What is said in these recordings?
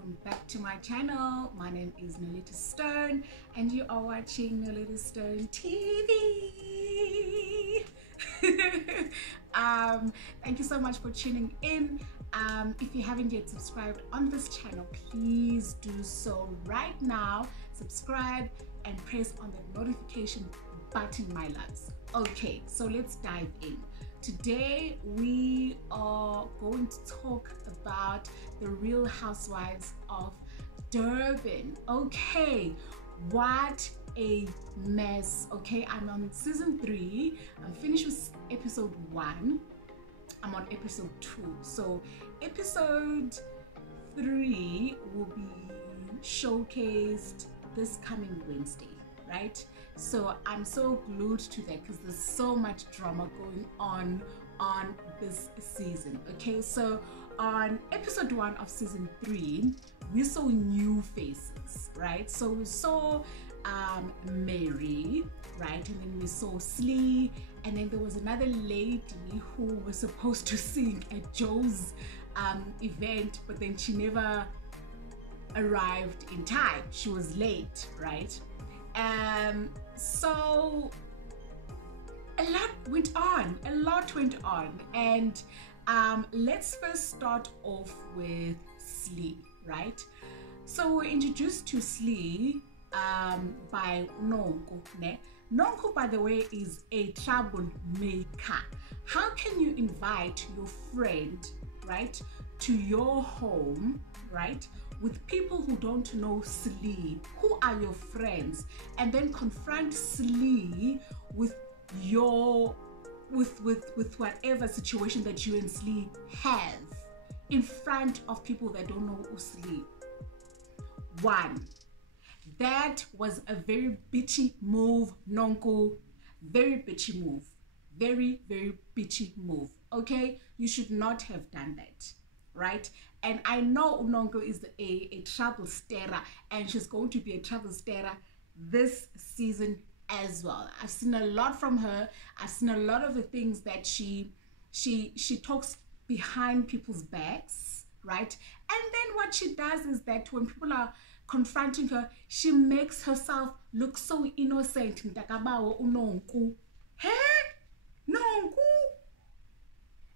welcome back to my channel. My name is Nolita Stone and you are watching Nolita Stone TV. Thank you so much for tuning in. If you haven't yet subscribed on this channel, please do so right now. Subscribe and press on the notification button, my loves. Okay, so let's dive in. Today we are going to talk about the Real Housewives of Durban. Okay, what a mess. Okay, I'm on season 3. I'm finished with episode 1. I'm on episode 2. So episode 3 will be showcased this coming Wednesday, right? So I'm so glued to that because there's so much drama going on this season. Okay, so on episode 1 of season 3 we saw new faces, right? So we saw Mary, right? And then we saw Slee, and then there was another lady who was supposed to sing at Joe's event, but then she never arrived in time. She was late, right? So a lot went on, and let's first start off with Slee, right? So we're introduced to Slee by Nonko. Nonko, by the way, is a troublemaker. How can you invite your friend, right, to your home, right, with people who don't know Slee, who are your friends, and then confront Slee with your with whatever situation that you and Slee have in front of people that don't know Slee? One, that was a very bitchy move, Nonko. Very bitchy move. Very, very bitchy move. Okay, you should not have done that, right? And I know Nonko is a trouble stirrer, and she's going to be a trouble stirrer this season as well. I've seen a lot from her. I've seen a lot of the things that she talks behind people's backs, right? And then what she does is that when people are confronting her, she makes herself look so innocent. Nonko. Hey? Nonko?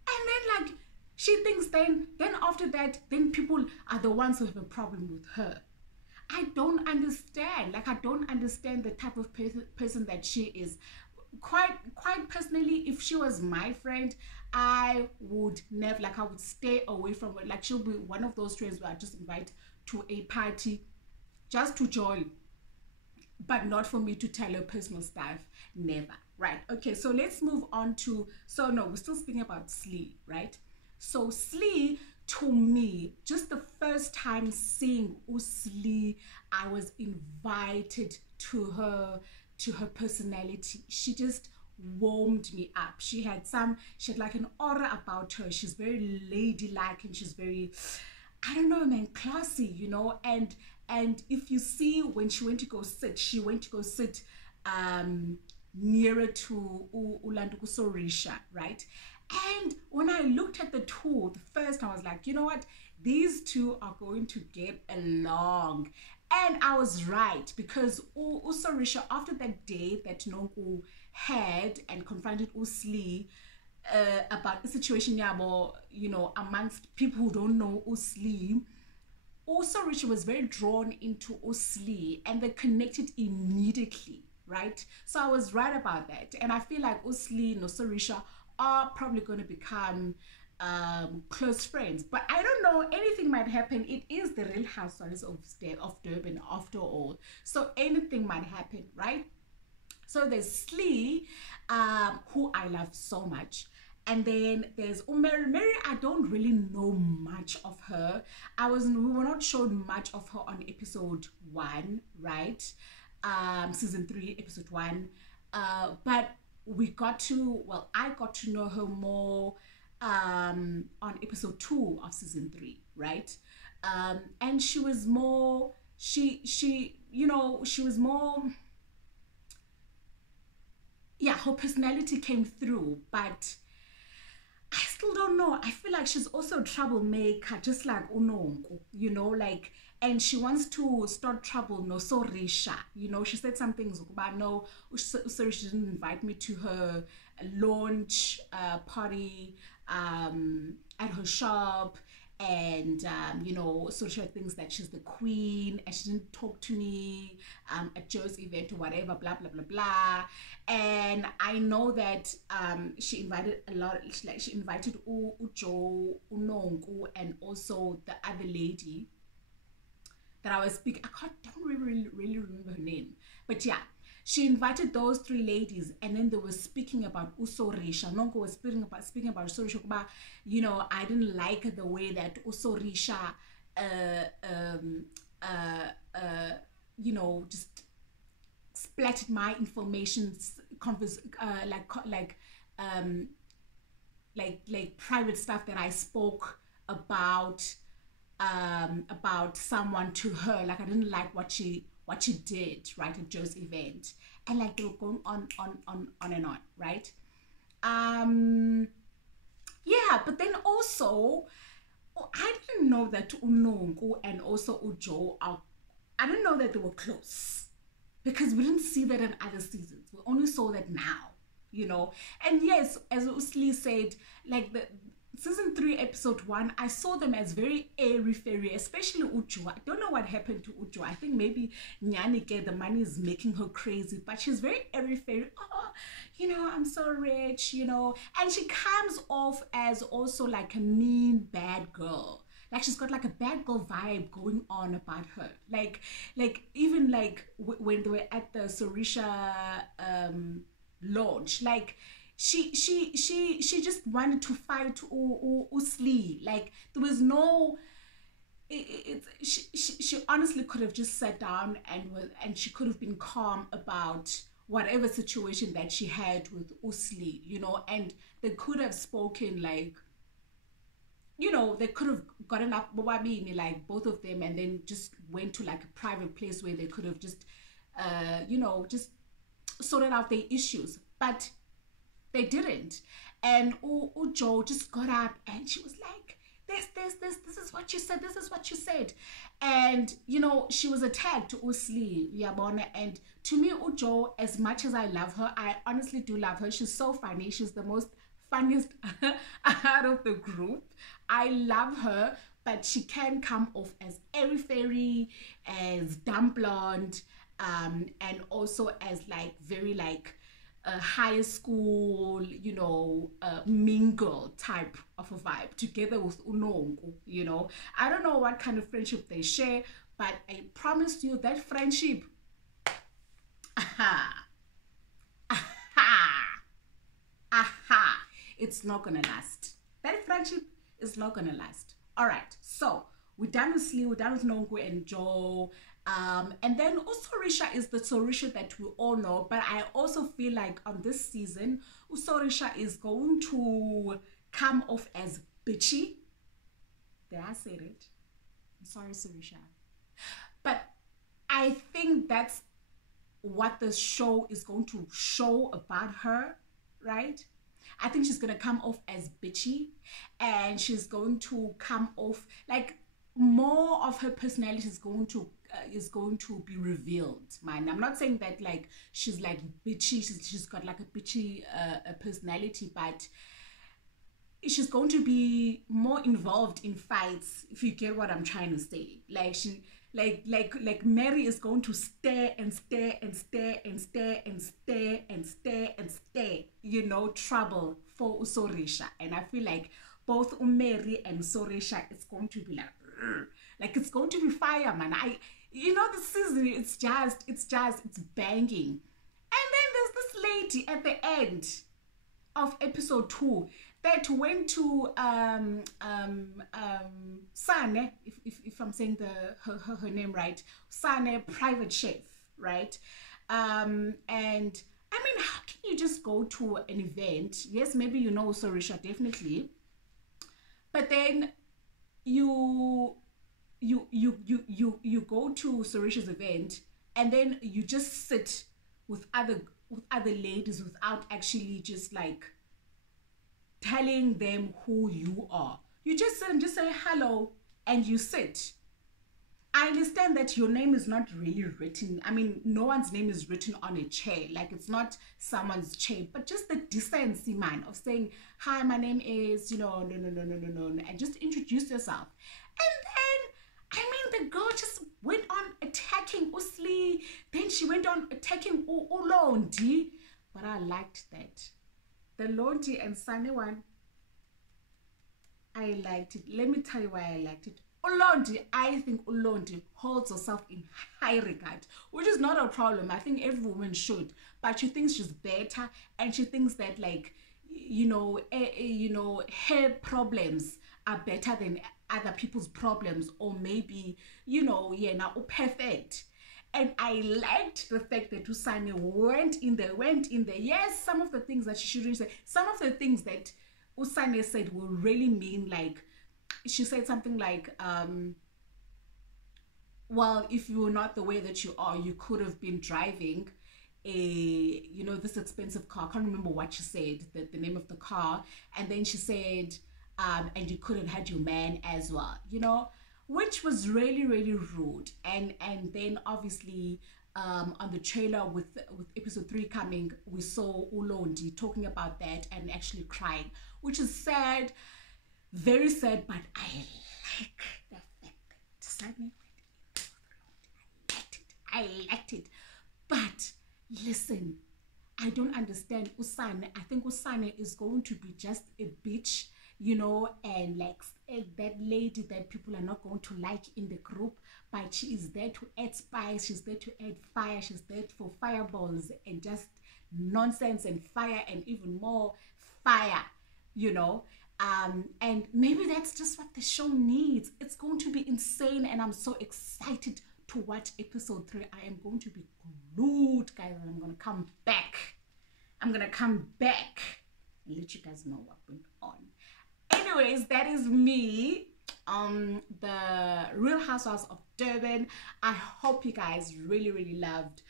And then like, she thinks then after that, then people are the ones who have a problem with her. I don't understand. Like, I don't understand the type of person that she is. Quite personally, if she was my friend, I would never, like, I would stay away from her. Like, she'll be one of those friends where I just invite to a party just to join, but not for me to tell her personal stuff. Never. Right? Okay, so let's move on to, so no, we're still speaking about Slee, right? So Slee, to me, just the first time seeing Slee, I was invited to her personality. She just warmed me up. She had like an aura about her. She's very ladylike, and she's very, I don't know, man, classy, you know. And if you see, when she went to go sit nearer to Ulanduku Sorisha, right? And when I looked at the two, the first, I was like, you know what? These two are going to get along. And I was right, because Usorisha, after that day that Nonko had and confronted Slee about the situation, you know, amongst people who don't know Slee, Usorisha was very drawn into Slee, and they connected immediately, right? So I was right about that. And I feel like Slee and Usorisha are probably going to become close friends, but I don't know, anything might happen. It is the Real Housewives of Durban after all, so anything might happen, right? So there's Slee, who I love so much, and then there's Mary. I don't really know much of her. We were not shown much of her on episode 1, right? Season 3 episode 1, but I got to know her more on episode 2 of season 3, right? And she was more, you know, she was more, yeah, her personality came through, but I still don't know. I feel like she's also a troublemaker, just like Unonku, you know, like, and she wants to start trouble. No, so Risha, you know, she said some things about no, so she didn't invite me to her launch party at her shop, and you know, so she thinks that she's the queen, and she didn't talk to me at Joe's event or whatever, blah blah blah blah. And I know that she invited a lot, like she invited Joe, Unonku, and also the other lady that I was speaking. Don't really remember her name, but yeah, she invited those three ladies, and then they were speaking about Usorisha. Nonko was speaking about Usorisha. You know, I didn't like the way that Usorisha, um, uh, uh, you know, just splattered my information, um, like private stuff that I spoke about someone to her. Like I didn't like what she did right at Joe's event, and like they were going on and on, right? Um, yeah, but then also I didn't know that Unongu and also Ujo are. I didn't know that they were close because we didn't see that in other seasons. We only saw that now, you know. And yes, as Usli said, like the season 3 episode 1, I saw them as very airy fairy, especially Uju. I don't know what happened to Uju. I think maybe Nyanike, the money is making her crazy, but she's very airy fairy. Oh, you know, I'm so rich, you know. And she comes off as also like a mean bad girl. Like she's got like a bad girl vibe going on about her. Like even like when they were at the Sorisha launch, like she just wanted to fight Usli. Like there was no. She honestly could have just sat down and she could have been calm about whatever situation that she had with Usli, you know, and they could have spoken like, you know, they could have gotten up, like both of them, and then just went to like a private place where they could have just, you know, just sorted out their issues. But they didn't. And Joe just got up and she was like, this is what you said, this is what you said. And, you know, she was attacked, Usli, Yabona. And to me, Ujo, as much as I love her, I honestly do love her. She's so funny. She's the most funniest out of the group. I love her, but she can come off as airy fairy, as dumb blonde, and also as like very like a high school, you know, mean girl type of a vibe together with Unongu, you know. I don't know what kind of friendship they share, but I promise you that friendship, aha, aha, aha, it's not gonna last. That friendship is not gonna last. All right, so we're done with Slee, we're done with Nongu and Joe. And then Usorisha is the Sorisha that we all know, but I also feel like on this season, Usorisha is going to come off as bitchy. There, I said it. I'm sorry, Sorisha. But I think that's what the show is going to show about her, right? I think she's going to come off as bitchy, and she's going to come off like more of her personality is going to be revealed, man. I'm not saying that like she's like bitchy, she's got like a bitchy personality, but she's going to be more involved in fights, if you get what I'm trying to say. Like she like Mary is going to stare and stare and stare and stare and stare and stare and stare, you know, trouble for Usorisha. And I feel like both Mary and Sorisha, it's going to be like it's going to be fire, man. You know, the season, it's banging. And then there's this lady at the end of episode 2 that went to Sane, if I'm saying her name right, Sane, private chef, right? And I mean, how can you just go to an event? Yes, maybe you know Sorisha, definitely, but then you go to Sorisha's event, and then you just sit with other ladies without actually just like telling them who you are. You just sit and just say hello and you sit. I understand that your name is not really written. I mean, no one's name is written on a chair. Like, it's not someone's chair, but just the decency, man, of saying, hi, my name is, no, and just introduce yourself. And then, I mean, the girl just went on attacking Usli. Then she went on attacking Ulondi. But I liked that. The Londi and Sunny one, I liked it. Let me tell you why I liked it. Ulondi, I think Ulondi holds herself in high regard, which is not a problem. I think every woman should, but she thinks she's better, and she thinks that, like, her problems are better than other people's problems, or maybe, now perfect. And I liked the fact that Usane went in there. Yes, some of the things that she shouldn't say, some of the things that Usane said will really mean, like, she said something like, well, if you were not the way that you are, you could have been driving this expensive car. I can't remember what she said, the name of the car. And then she said, and you could have had your man as well, which was really, really rude. And then obviously, on the trailer with episode 3 coming, we saw Ulondi talking about that and actually crying, which is sad. Very sad, but I like the fact that Sunny went. I liked it. But listen, I don't understand Usane. I think Usane is going to be just a bitch, and like that lady that people are not going to like in the group, but she is there to add spice, she's there to add fire, she's there for fireballs and just nonsense and fire and even more fire, and maybe that's just what the show needs. It's going to be insane, and I'm so excited to watch episode 3. I am going to be glued, guys, and I'm going to come back. I'm going to come back and let you guys know what went on. Anyways, that is me, the Real Housewives of Durban. I hope you guys really, really loved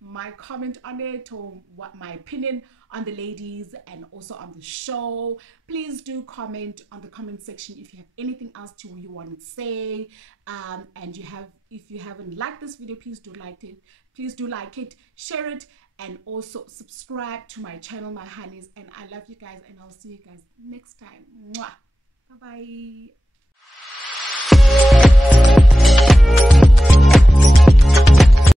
my comment on it, or what my opinion on the ladies and also on the show. Please do comment on the comment section if you have anything else you want to say, and if you haven't liked this video, please do like it, share it, and also subscribe to my channel, my honeys. And I love you guys, and I'll see you guys next time. Mwah. Bye bye.